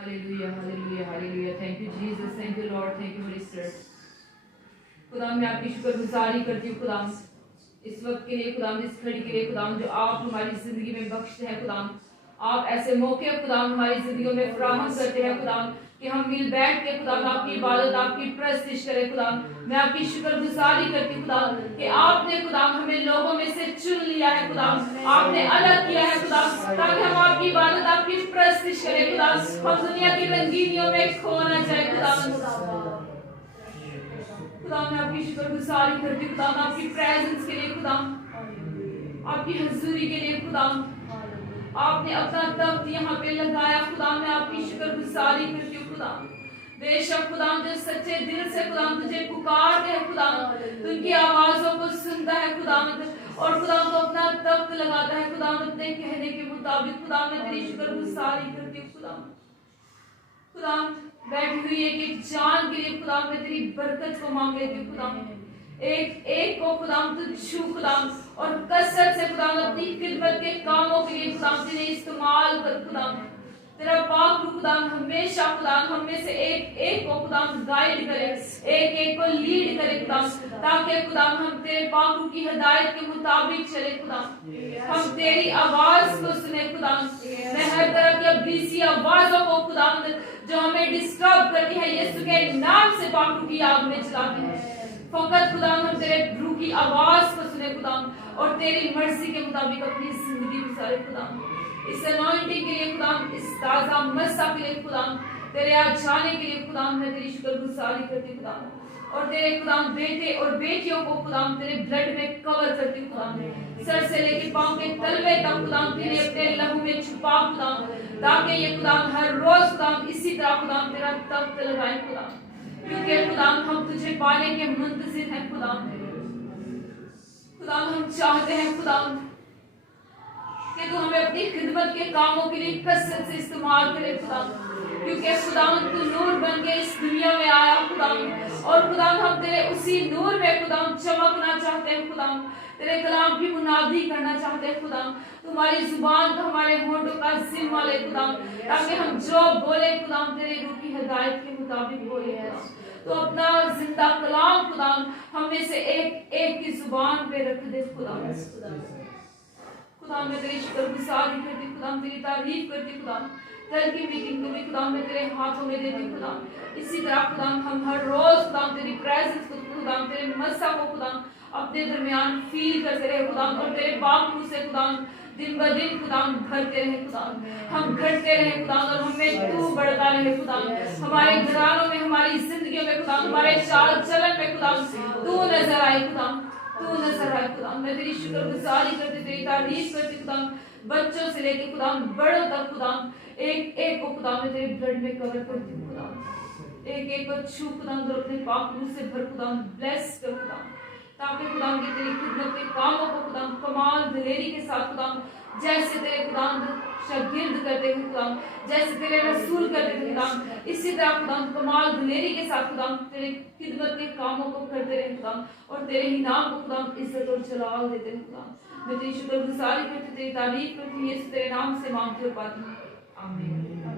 Hallelujah hallelujah hallelujah. Thank you Jesus, thank you Lord, thank you Holi spirit. खुदा मैं आपकी शुक्रगुजारी करती हूँ खुदा इस वक्त के लिए, खुदा इस घड़ी के लिए, खुदा जो आप हमारी जिंदगी में बख्शते हैं खुदा। आप ऐसे मौके खुदा हमारी जिंदगियों में फराहम करते हैं खुदा कि हम मिल बैठ के खुदा आपकी इबादत, आपकी प्रस्तिश करें खुदा। मैं आपकी शुक्रगुजारी करती हूँ खुदा कि आपने खुदा हमें लोगों में से चुन लिया है खुदा, आपने अलग किया है खुदा, ताकि हम आपकी इबादत, आपकी प्रस्तिश करें खुदा। हम दुनिया की रंगीनियों में खो ना जाए खुदा। खुदा मैं आपकी शुक्रगुजारी करती हूँ खुदा, आपकी प्रेजेंस के लिए खुदा, आपकी हजूरी के लिए खुदा। आपने अपना तख्त यहाँ पे लगाया खुदा, मैं आपकी शुक्रगुजारी करती हूँ खुदा। बेशक खुदा जो सच्चे दिल से खुदा तुझे पुकारते हैं खुदा, उनकी आवाजों को सुनता है खुदा, और खुदा को अपना तख्त लगाता है खुदा अपने कहने के मुताबिक। खुदा मैं तेरी शुक्रगुजारी करती हूँ खुदा। खुदा बैठी हुई एक जान के लिए खुदा मैं तेरी बरकत को मांग लेती हूँ खुदा। एक एक को खुदा तुझ छू खुदा, और कसरत से खुदा अपनी खिदमत के कामों के लिए खुदा तेरे इस्तेमाल कर खुदा। तेरा पाक रूह खुदा हमेशा खुदा हम में से एक एक को खुदा गाइड करे, एक एक को लीड करे खुदा, ताकि खुदा हम तेरे पाक रूह की हिदायत के मुताबिक चले खुदा। हम तेरी आवाज को सुने खुदा। मैं हर तरह की अब्लीसी आवाजों को खुदा जो हमें डिस्टर्ब करती है यीशु के नाम से पाक रूह की आग में जलाते हैं। फकत खुदा हम तेरे रूह की आवाज को सुने खुदा, और तेरी मर्जी के मुताबिक अपनी जिंदगी गुजारे खुदा। इस अनॉइंटिंग के लिए खुदा, इस ताजा मसा के लिए खुदा, तेरे आ जाने के लिए खुदा मैं तेरी शुक्रगुजारी करती खुदा। और तेरे खुदा बेटे और बेटियों को खुदा तेरे ब्लड में कवर करती खुदा, सर से लेकर पांव के तलवे तक खुदा तेरे अपने लहू में छुपा खुदा, ताकि ये खुदा हर रोज खुदा इसी तरह खुदा तेरा तख्त लगाए खुदा, क्योंकि खुदा हम तुझे पाने के मुंतजिर हैं खुदा। खुदा हम चाहते हैं खुदा कि तू हमें अपनी खिदमत के कामों के लिए कसरत से इस्तेमाल करे खुदा, क्योंकि खुदा तू नूर बन के इस दुनिया में आया खुदा, और खुदा हम तेरे उसी नूर में खुदा चमकना चाहते हैं खुदा, तेरे कलाम की मुनादी करना चाहते हैं खुदा। तुम्हारी जुबान को हमारे होंठों का जिम्मा ले खुदा, ताकि हम जो बोले खुदा तेरे रूह की हिदायत के मुताबिक बोले खुदा। तो अपना जिंदा कलाम खुदा हम में से एक एक की जुबान पे रख दे खुदा। खुदा मैं तेरी शुक्रगुजारी करती खुदा, तेरी तारीफ करती खुदा। कल की मीटिंग को भी खुदा मैं तेरे हाथों में देती खुदा। इसी तरह खुदा हम हर रोज खुदा तेरी प्रेजेंस को खुदा, तेरे मस्सा को खुदा अपने दरमियान फील करते रहे खुदा, और तेरे बापू से खुदा दिन ब दिन खुदा भरते रहे खुदा, हम घटते रहे खुदा, और हमें तू बढ़ता रहे खुदा। हमारे घरानों में, हमारी जिंदगियों में खुदा, हमारे चाल चलन में खुदा तू नजर आए खुदा, तू नजर आए खुदा। मैं तेरी शुक्रगुजारी करती, तेरी तारीफ करती खुदा। बच्चों से लेके खुदा बड़ों तक खुदा एक एक को खुदा मैं तेरे ब्लड में कवर करती हूँ खुदा। एक एक को छू खुदा, और अपने पाक रूह से भर खुदा, ब्लेस कर खुदा, ताकि खुदा की तेरी खिदमत के कामों को खुदा कमाल दिलेरी के साथ खुदा जैसे तेरे खुदा शागिर्द करते थे खुदा, जैसे तेरे रसूल करते थे खुदा, इसी तरह खुदा कमाल दिलेरी के साथ खुदा तेरे खिदमत के कामों को करते रहे खुदा, और तेरे ही नाम को खुदा इज्जत और जलाल देते रहे खुदा। मैं तेरी शुक्रगुजारी करती, तेरी तारीफ करती, यीशु तेरे नाम से मांगती और पाती हूँ, आमीन।